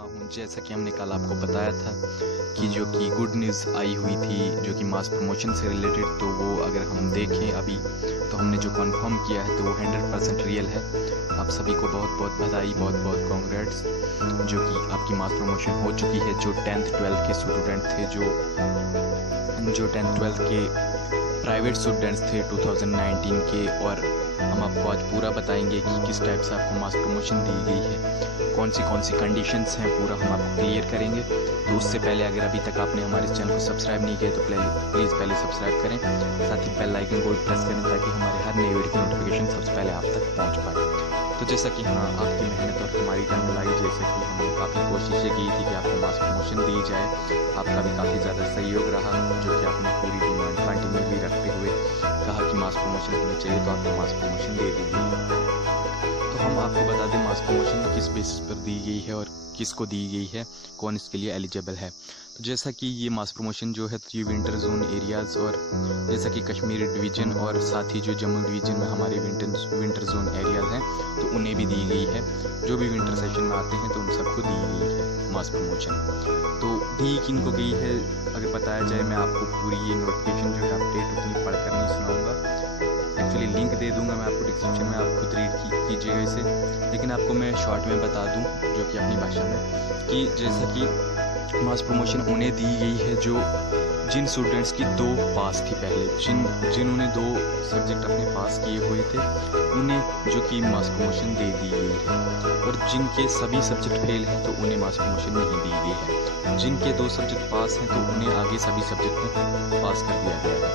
चुका हूँ। जैसा कि हमने कल आपको बताया था कि जो कि गुड न्यूज़ आई हुई थी जो कि मास प्रमोशन से रिलेटेड, तो वो अगर हम देखें अभी तो हमने जो कंफर्म किया है तो वो 100% रियल है। आप सभी को बहुत बहुत बधाई, बहुत बहुत कॉन्ग्रेट्स, जो कि आपकी मास प्रमोशन हो चुकी है। जो 10th 12th के स्टूडेंट थे, जो 10th 12th के प्राइवेट स्टूडेंट्स थे 2019 के, और हम आपको आज पूरा बताएंगे कि किस टाइप से आपको मास प्रमोशन दी गई है, कौन सी कंडीशंस हैं, पूरा हम आपको क्लियर करेंगे। तो उससे पहले अगर अभी तक आपने हमारे चैनल को सब्सक्राइब नहीं किया तो प्लीज़ पहले सब्सक्राइब करें, साथ ही बेल आइकन को प्रेस करें ताकि हमारे हर नए वीडियो की नोटिफिकेशन सबसे पहले आप तक पहुँच पाए। तो जैसा कि हाँ, आपकी मेहनत और हमारी टाइम लाई, जैसे कि हमने काफ़ी कोशिशें की थी कि आपको मास प्रमोशन दी जाए, आपका भी काफ़ी ज़्यादा सहयोग रहा, जो कि आपने पूरी डिमांड कंटिन्यूली रखते हुए कहा कि मास प्रमोशन होनी चाहिए, तो आपको मास प्रमोशन दे दी गई। तो हम आपको बता दें मास प्रमोशन किस बेसिस पर दी गई है और किसको दी गई है, कौन इसके लिए एलिजिबल है। तो जैसा कि ये मास प्रमोशन जो है तो ये विंटर जोन एरियाज़, और जैसा कि कश्मीर डिवीज़न और साथ ही जो जम्मू डिवीज़न में हमारे विंटर जोन एरियाज़ हैं तो उन्हें भी दी गई है। जो भी विंटर सेशन में आते हैं तो उन सबको दी गई है मास प्रमोशन। तो दी किनको गई है अगर बताया जाए, मैं आपको पूरी ये नोटिफिकेशन जो है अपडेट उतनी पढ़कर नहीं सुनाऊँगा, एक्चुअली लिंक दे दूंगा मैं आपको डिस्क्रिप्शन में, आप खुद रीड कीजिएगा इसे। लेकिन आपको मैं शॉर्ट में बता दूं जो कि अपनी भाषा में, कि जैसा कि मास प्रमोशन उन्हें दी गई है जो जिन स्टूडेंट्स की 2 पास थी पहले, जिन्होंने 2 सब्जेक्ट अपने पास किए हुए थे, उन्हें जो कि मास प्रमोशन दे दी गई है। और जिनके सभी सब्जेक्ट फेल हैं तो उन्हें मास प्रमोशन नहीं दी गई है। जिनके 2 सब्जेक्ट पास हैं तो उन्हें आगे सभी सब्जेक्ट में पास कर दिया गया है।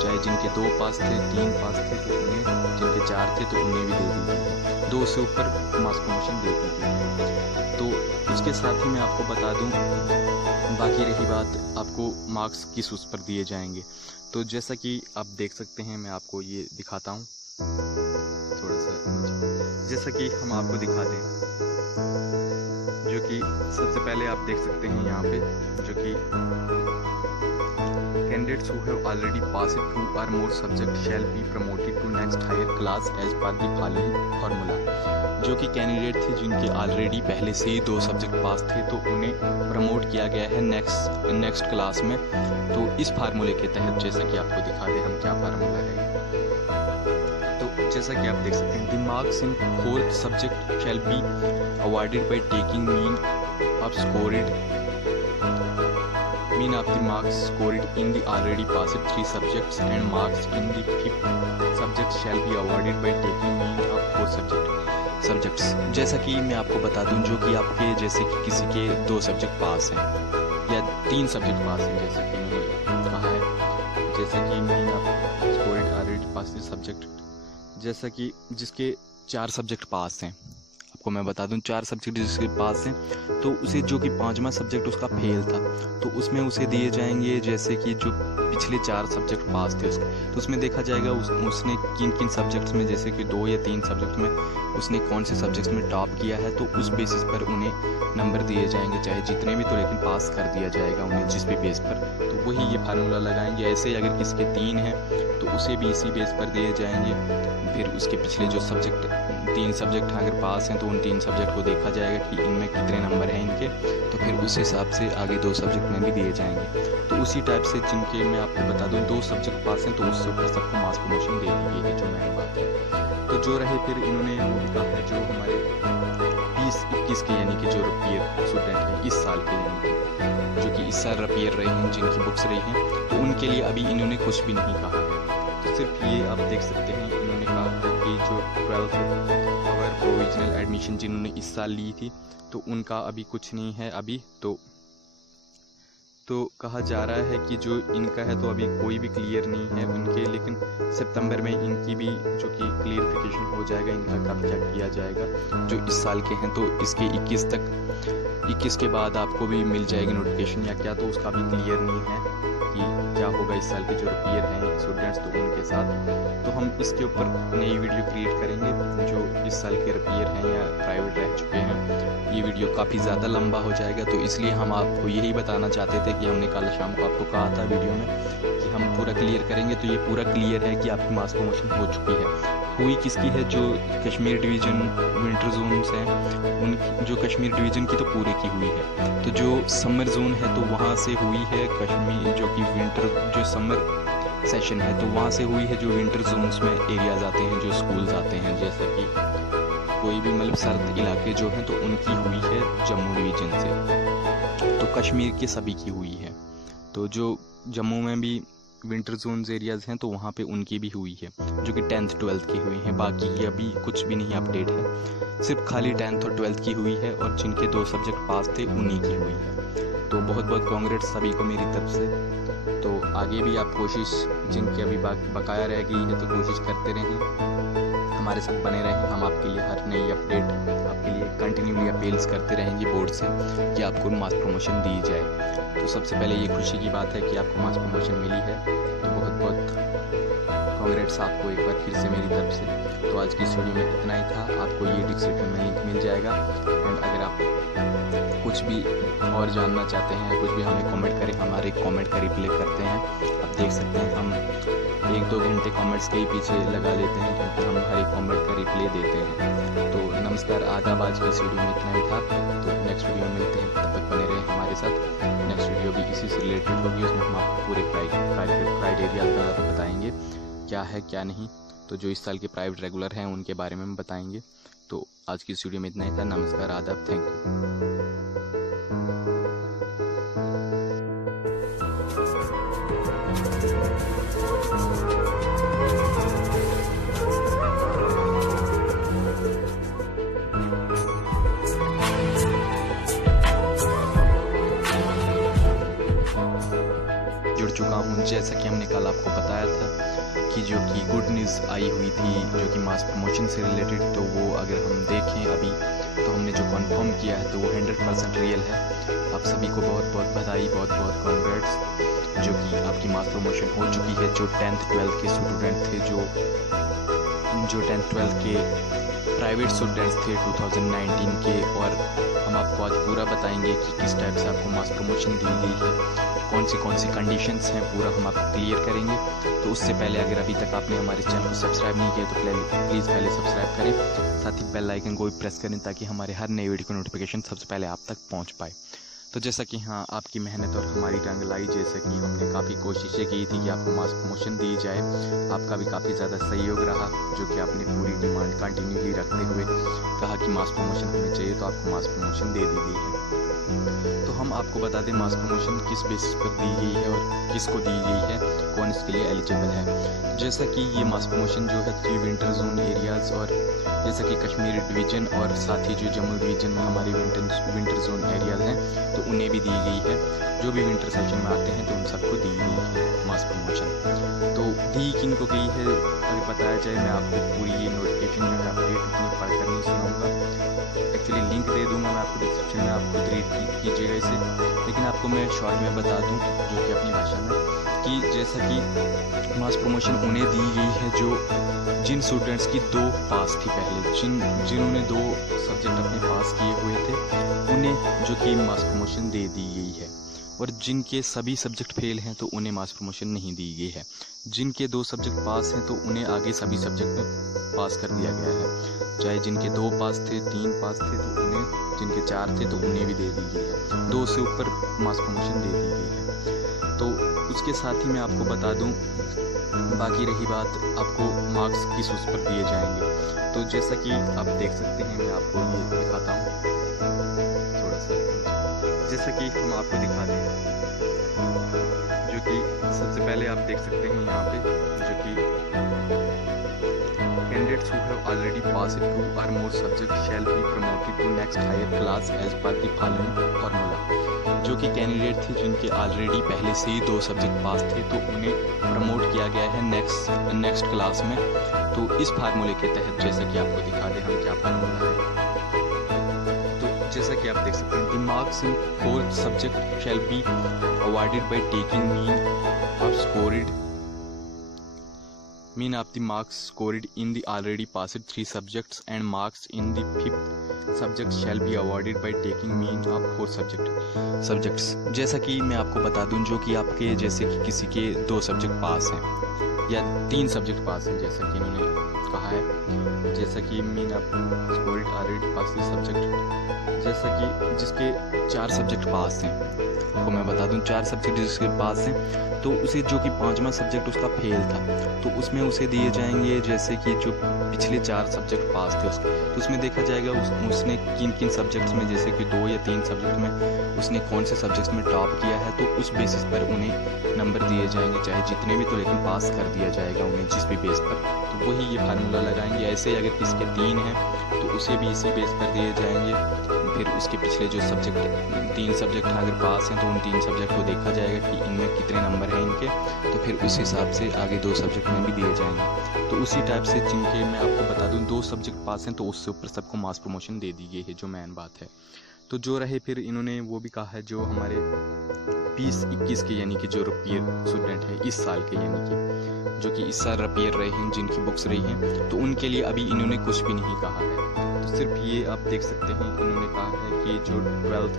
चाहे जिनके 2 पास थे, 3 पास थे तो उन्हें, जिनके 4 थे तो उन्हें भी दे दी गई है। 2 से ऊपर मास प्रमोशन दे दी गई है। तो उसके साथ ही मैं आपको बता दूं, बाकी रही बात आपको मार्क्स किस उस पर दिए जाएंगे। तो जैसा कि आप देख सकते हैं, मैं आपको ये दिखाता हूँ थोड़ा सा, जैसा कि हम आपको दिखा दें, जो कि सबसे पहले आप देख सकते हैं यहाँ पे, जो कि candidates who have already passed 2 or more subjects shall be promoted to next higher class as per the following formula। जो कि कैंडिडेट थे जिनके ऑलरेडी पहले से ही 2 सब्जेक्ट पास थे तो उन्हें प्रमोट किया गया है नेक्स्ट क्लास में। तो इस फार्मूले के तहत, जैसा कि आपको दिखा दें हम क्या फार्मूला है, तो जैसा कि आप देख सकते हैं, the marks in 4th subject shall be awarded by taking mean of the marks scored in the already passed 3 subjects, and marks in the 5th subject shall be awarded by taking mean of 4 subjects। जैसा कि मैं आपको बता दूं, जो कि आपके जैसे कि किसी के 2 सब्जेक्ट पास हैं या 3 सब्जेक्ट पास हैं, जैसा कि मैंने कहा है, जैसे कि mean of scored already pass subject, जैसा कि जिसके 4 सब्जेक्ट पास हैं, आपको मैं बता दूं 4 सब्जेक्ट जिसके पास हैं, तो उसे जो कि 5वां सब्जेक्ट उसका फेल था तो उसमें उसे दिए जाएंगे, जैसे कि जो पिछले 4 सब्जेक्ट पास थे उसके, तो उसमें देखा जाएगा उसने किन किन सब्जेक्ट्स में, जैसे कि 2 या 3 सब्जेक्ट में उसने कौन से सब्जेक्ट्स में टॉप किया है, तो उस बेसिस पर उन्हें नंबर दिए जाएंगे, चाहे जितने भी, तो लेकिन पास कर दिया जाएगा उन्हें जिस भी बेस पर। तो वही ये फार्मूला लगाएंगे। ऐसे ही अगर किसके 3 हैं तो उसे भी इसी बेस पर दिए जाएंगे। फिर उसके पिछले जो 3 सब्जेक्ट अगर पास हैं तो उन 3 सब्जेक्ट को देखा जाएगा कि इनमें कितने नंबर हैं इनके, तो फिर उस हिसाब से आगे 2 सब्जेक्ट में भी दिए जाएंगे। तो उसी टाइप से जिनके मैं आपको बता दूं 2 सब्जेक्ट पास हैं तो उससे ऊपर सबको मास प्रमोशन दे दी गई है, जो मेन बात है। तो जो रहे फिर इन्होंने वो भी कहा है, जो हमारे 20-21 के यानी कि जो रपियर स्टूडेंट हैं इस साल के, यानी कि जो कि इस साल रपियर रहे हैं, जिनकी बुक्स रही हैं, तो उनके लिए अभी इन्होंने कुछ भी नहीं कहा है। तो सिर्फ ये आप देख सकते हैं, इन्होंने कहा था कि जो 12th और प्रोविजनल एडमिशन जिन्होंने इस साल ली थी तो उनका अभी कुछ नहीं है अभी। तो कहा जा रहा है कि जो इनका है तो अभी कोई भी क्लियर नहीं है उनके, लेकिन सितंबर में इनकी भी जो कि क्लियरिफिकेशन हो जाएगा, इनका कब क्या किया जाएगा। जो इस साल के हैं तो इसके 21 के बाद आपको भी मिल जाएगी नोटिफिकेशन या क्या, तो उसका भी क्लियर नहीं है कि क्या होगा इस साल के जो रपियर हैं स्टूडेंट्स, तो उनके साथ। तो हम इसके ऊपर नई वीडियो क्रिएट करेंगे, जो इस साल के रपियर हैं या प्राइवेट रह चुके हैं। ये वीडियो काफ़ी ज़्यादा लंबा हो जाएगा, तो इसलिए हम आपको यही बताना चाहते थे कि हमने कल शाम को आपको कहा था वीडियो में कि हम पूरा क्लियर करेंगे। तो ये पूरा क्लियर है कि आपकी मास प्रमोशन हो चुकी है। हुई किसकी है, जो कश्मीर डिवीज़न विंटर जोन्स हैं उन, जो कश्मीर डिवीज़न की तो पूरे की हुई है। तो जो समर जोन है तो वहाँ से हुई है कश्मीर, जो कि विंटर जो समर सेशन है तो वहाँ से हुई है जो विंटर जोन्स में एरियाज़ आते हैं, जो स्कूल्स आते हैं, जैसे कि कोई भी मतलब सर्द इलाके जो हैं तो उनकी हुई है जम्मू डिवीज़न से। तो कश्मीर के सभी की हुई है। तो जो जम्मू में भी विंटर जोन्स एरियाज़ हैं तो वहाँ पे उनकी भी हुई है, जो कि 10th 12th की हुई हैं। बाकी की अभी कुछ भी नहीं अपडेट है, सिर्फ खाली 10th और 12th की हुई है, और जिनके 2 सब्जेक्ट पास थे उन्हीं की हुई है। तो बहुत बहुत कांग्रेट्स सभी को मेरी तरफ से। तो आगे भी आप कोशिश, जिनकी अभी बकाया रह गई है तो कोशिश करते रहें, हमारे साथ बने रहें। हम आपके लिए हर नई अपडेट आपके लिए कंटिन्यूली अपील्स करते रहेंगे बोर्ड से कि आपको मास प्रमोशन दी जाए। तो सबसे पहले ये खुशी की बात है कि आपको मास प्रमोशन मिली है, तो बहुत बहुत कांग्रेट्स आपको एक बार फिर से मेरी तरफ से। तो आज की इस वीडियो में इतना ही था। आपको ये डिस्क्रिप्शन में लिंक मिल जाएगा, एंड अगर आप कुछ भी और जानना चाहते हैं, कुछ भी हमें कमेंट करें, हमारे कमेंट का रिप्लाई करते हैं। आप देख सकते हैं हम 1-2 घंटे कमेंट्स के ही पीछे लगा लेते हैं, क्योंकि हम हर एक कमेंट का रिप्लाई देते हैं। तो नमस्कार, आदाब। आज की इस वीडियो में इतना ही था। तो नेक्स्ट वीडियो में मिलते हैं, तब तक बने रहें हमारे साथ। नेक्स्ट वीडियो भी इसी से रिलेटेड होगी, उसमें हम आपको पूरे क्राइटेरिया का बताएंगे क्या है क्या नहीं। तो जो इस साल के प्राइवेट रेगुलर हैं उनके बारे में हम बताएंगे। तो आज की इस वीडियो में इतना ही था। नमस्कार, आदाब, थैंक यू। जुड़ चुका हूँ, जैसा कि हमने कल आपको बताया था कि जो कि गुड न्यूज़ आई हुई थी जो कि मास प्रमोशन से रिलेटेड, तो वो अगर हम देखें अभी तो हमने जो कंफर्म किया है तो वो 100% रियल है। आप सभी को बहुत बहुत बधाई, बहुत बहुत कांग्रेट्स, जो कि आपकी मास प्रमोशन हो चुकी है। जो 10th 12th के स्टूडेंट थे, जो 10th 12th के प्राइवेट स्टूडेंट्स थे 2019 के, और हम आपको आज पूरा बताएंगे कि किस टाइप से आपको मास प्रमोशन दी गई है, कौन सी कंडीशंस हैं, पूरा हम आपको क्लियर करेंगे। तो उससे पहले अगर अभी तक आपने हमारे चैनल को सब्सक्राइब नहीं किया तो प्लीज़ पहले सब्सक्राइब करें, साथ ही बेल आइकन को भी प्रेस करें ताकि हमारे हर नई वीडियो की नोटिफिकेशन सबसे पहले आप तक पहुंच पाए। तो जैसा कि हाँ, आपकी मेहनत और हमारी रंग लाई, जैसे कि हमने काफ़ी कोशिशें की थी कि आपको मास प्रमोशन दी जाए, आपका भी काफ़ी ज़्यादा सहयोग रहा, जो कि आपने पूरी डिमांड कंटिन्यूली रखते हुए कहा कि मास प्रमोशन हमें चाहिए, तो आपको मास प्रमोशन दे दी गई है। तो हम आपको बता दें मास प्रमोशन किस बेसिस पर दी गई है और किसको दी गई है, कौन इसके लिए एलिजिबल है। जैसा कि ये मास प्रमोशन जो है 3 विंटर जोन एरियाज़, और जैसा कि कश्मीर डिवीज़न और साथ ही जो जम्मू डिवीज़न में हमारे विंटर जोन एरियाज़ हैं तो उन्हें भी दी गई है। जो भी विंटर सेशन में आते हैं तो उन सबको दी गई है मास प्रमोशन। तो दी किन को गई है अगर बताया जाए, मैं आपको पूरी ये नोटिफिकेशन जो है अपडेट उतनी पढ़कर नहीं सुनाऊँगा, एक्चुअली लिंक दे दूँगा मैं आपको डिस्क्रिप्शन में, आप खुद रीड कीजिएगा इसे। लेकिन आपको मैं शॉर्ट में बता दूँ, जो कि अपनी भाषा में, कि जैसा कि मास प्रमोशन उन्हें दी गई है जो जिन स्टूडेंट्स की 2 पास थी पहले, जिन्होंने 2 सब्जेक्ट अपने पास किए हुए थे, उन्हें जो कि मास प्रमोशन दे दी गई है। और जिनके सभी सब्जेक्ट फेल हैं तो उन्हें मास प्रमोशन नहीं दी गई है। जिनके 2 सब्जेक्ट पास हैं तो उन्हें आगे सभी सब्जेक्ट में पास कर दिया गया है। चाहे जिनके 2 पास थे, 3 पास थे तो उन्हें, जिनके 4 थे तो उन्हें भी दे दी गई है। 2 से ऊपर मास प्रमोशन दे दी गई है। तो उसके साथ ही मैं आपको बता दूं, बाकी रही बात आपको मार्क्स किस उस पर दिए जाएंगे। तो जैसा कि आप देख सकते हैं, मैं आपको ये दिखाता हूँ थोड़ा सा, जैसा कि हम आपको दिखाते हैं, जो कि सबसे पहले आप देख सकते हैं यहाँ पे, जो कि candidates who have already passed 2 or more subjects shall be promoted to next higher class as per the following formula। जो कि कैंडिडेट थे जिनके ऑलरेडी पहले से ही 2 सब्जेक्ट पास थे तो उन्हें प्रमोट किया गया है नेक्स्ट क्लास में। तो इस फार्मूले के तहत, जैसा कि आपको दिखा दें हम क्या फार्मूला है, तो जैसा कि आप देख सकते हैं, the marks in 4 subject shall be awarded by taking mean of the marks scored in the already passed 3 subjects, and marks in the 5th subject shall be awarded by taking mean of 4 subjects। जैसा कि मैं आपको बता दूं, जो कि आपके जैसे कि किसी के 2 सब्जेक्ट पास हैं या 3 सब्जेक्ट पास हैं, जैसा कि इन्होंने कहा है। जैसा कि मीन आप scored already pass this subject, जैसा कि जिसके 4 सब्जेक्ट पास हैं, आपको मैं बता दूं 4 सब्जेक्ट जिसके पास हैं, तो उसे जो कि 5वां सब्जेक्ट उसका फेल था, तो उसमें उसे दिए जाएंगे जैसे कि जो पिछले 4 सब्जेक्ट पास थे उसके, तो उसमें देखा जाएगा उसने किन किन सब्जेक्ट्स में, जैसे कि 2 या 3 सब्जेक्ट में उसने कौन से सब्जेक्ट्स में टॉप किया है, तो उस बेसिस पर उन्हें नंबर दिए जाएंगे, चाहे जितने भी, तो लेकिन पास कर दिया जाएगा उन्हें जिस भी बेस पर। तो वही ये फार्मूला लगाएंगे। ऐसे ही अगर किसी के 3 हैं तो उसे भी इसी बेस पर दिए जाएंगे। फिर उसके पिछले जो सब्जेक्ट 3 सब्जेक्ट अगर पास हैं तो उन 3 सब्जेक्ट को देखा जाएगा कि इनमें कितने नंबर हैं इनके, तो फिर उस हिसाब से आगे 2 सब्जेक्ट में भी दिए जाएंगे। तो उसी टाइप से जिनके मैं आपको बता दूं 2 सब्जेक्ट पास हैं तो उससे ऊपर सबको मास प्रमोशन दे दी गई है, जो मेन बात है। तो जो रहे फिर इन्होंने वो भी कहा है जो हमारे 20-21 के यानी कि जो रपियर स्टूडेंट है इस साल के, यानी कि जो कि इस साल रपियर रहे हैं, जिनकी बुक्स रही हैं, तो उनके लिए अभी इन्होंने कुछ भी नहीं कहा है। तो सिर्फ ये आप देख सकते हैं इन्होंने कहा है कि जो 12th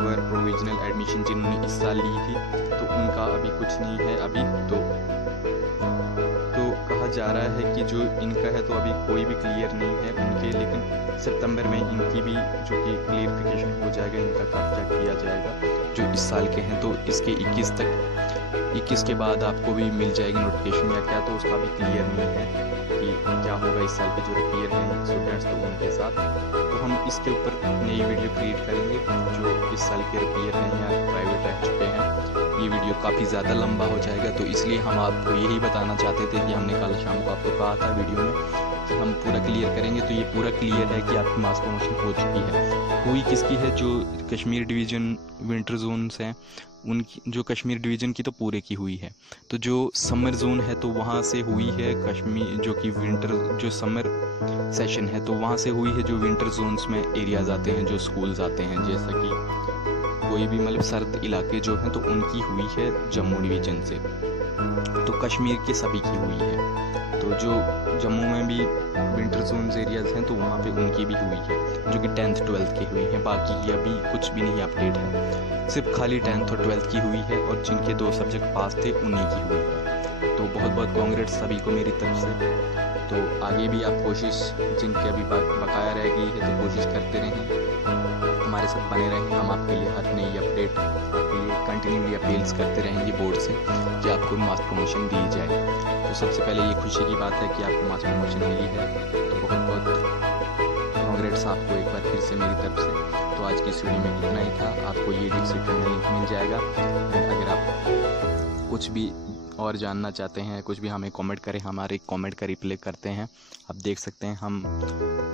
अगर प्रोविजनल एडमिशन जिन्होंने इस साल ली थी तो उनका अभी कुछ नहीं है अभी। तो कहा जा रहा है कि जो इनका है तो अभी कोई भी क्लियर नहीं है उनके, लेकिन सितंबर में इनकी भी जो कि क्लियरिफिकेशन हो जाएगा, इनका कब्जा किया जाएगा जो इस साल के हैं। तो इसके 21 के बाद आपको भी मिल जाएगी नोटिफिकेशन या क्या, तो उसका भी क्लियर नहीं है कि क्या होगा इस साल के जो रपियर हैं स्टूडेंट्स, तो उनके साथ। तो हम इसके ऊपर नई वीडियो क्रिएट करेंगे जो इस साल के रपियर हैं या प्राइवेट रह चुके हैं। ये वीडियो काफ़ी ज़्यादा लंबा हो जाएगा, तो इसलिए हम आपको यही बताना चाहते थे कि हमने कल शाम को आपको कहा था वीडियो में कि हम पूरा क्लियर करेंगे। तो ये पूरा क्लियर है कि आपकी मास प्रमोशन हो चुकी है। हुई किसकी है, जो कश्मीर डिवीज़न विंटर जोन्स हैं उनकी, जो कश्मीर डिवीज़न की तो पूरे की हुई है। तो जो समर जोन है तो वहाँ से हुई है कश्मीर, जो कि विंटर जो समर सेशन है तो वहाँ से हुई है, जो विंटर जोन्स में एरियाज़ आते हैं, जो स्कूल्स आते हैं, जैसा कि कोई भी मतलब सर्द इलाके जो हैं तो उनकी हुई है जम्मू डिवीज़न से। तो कश्मीर के सभी की हुई है। तो जो जम्मू में भी विंटर जोन्स एरियाज़ हैं तो वहाँ पे उनकी भी हुई है, जो कि 10th 12th की हुई है। बाकी अभी कुछ भी नहीं अपडेट है, सिर्फ खाली 10th और 12th की हुई है, और जिनके 2 सब्जेक्ट पास थे उन्हीं की हुई है। तो बहुत बहुत कांग्रेट्स सभी को मेरी तरफ से। तो आगे भी आप कोशिश, जिनके अभी बकाया रह गई है तो कोशिश करते रहें, हमारे साथ बने रहें। हम आपके लिए हर नई अपडेट आपके लिए कंटिन्यूली अपील्स करते रहेंगे बोर्ड से कि आपको मास प्रमोशन दी जाए। तो सबसे पहले ये खुशी की बात है कि आपको मास प्रमोशन मिली है, तो बहुत बहुत कांग्रेट्स आपको एक बार फिर से मेरी तरफ से। तो आज की इस वीडियो में इतना ही था। आपको ये डिस्क्रिप्शन में लिंक मिल जाएगा। अगर आप कुछ भी और जानना चाहते हैं, कुछ भी हमें कमेंट करें, हमारे कमेंट का रिप्लाई करते हैं। आप देख सकते हैं हम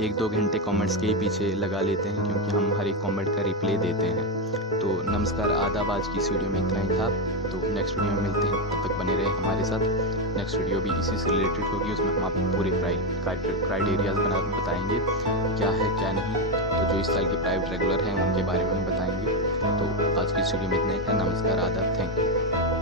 1-2 घंटे कमेंट्स के ही पीछे लगा लेते हैं, क्योंकि हम हर एक कमेंट का रिप्लाई देते हैं। तो नमस्कार, आदाब। आज की इस वीडियो में इतना ही था। तो नेक्स्ट वीडियो में मिलते हैं, तब तक बने रहे हमारे साथ। नेक्स्ट वीडियो भी इसी से रिलेटेड होगी, उसमें हम आपको पूरे क्राइटेरियाज बताएंगे क्या है क्या नहीं। तो जो इस साल के प्राइवेट रेगुलर हैं उनके बारे में हम बताएंगे। तो आज की इस वीडियो में इतना ही था। नमस्कार, आदाब, थैंक यू।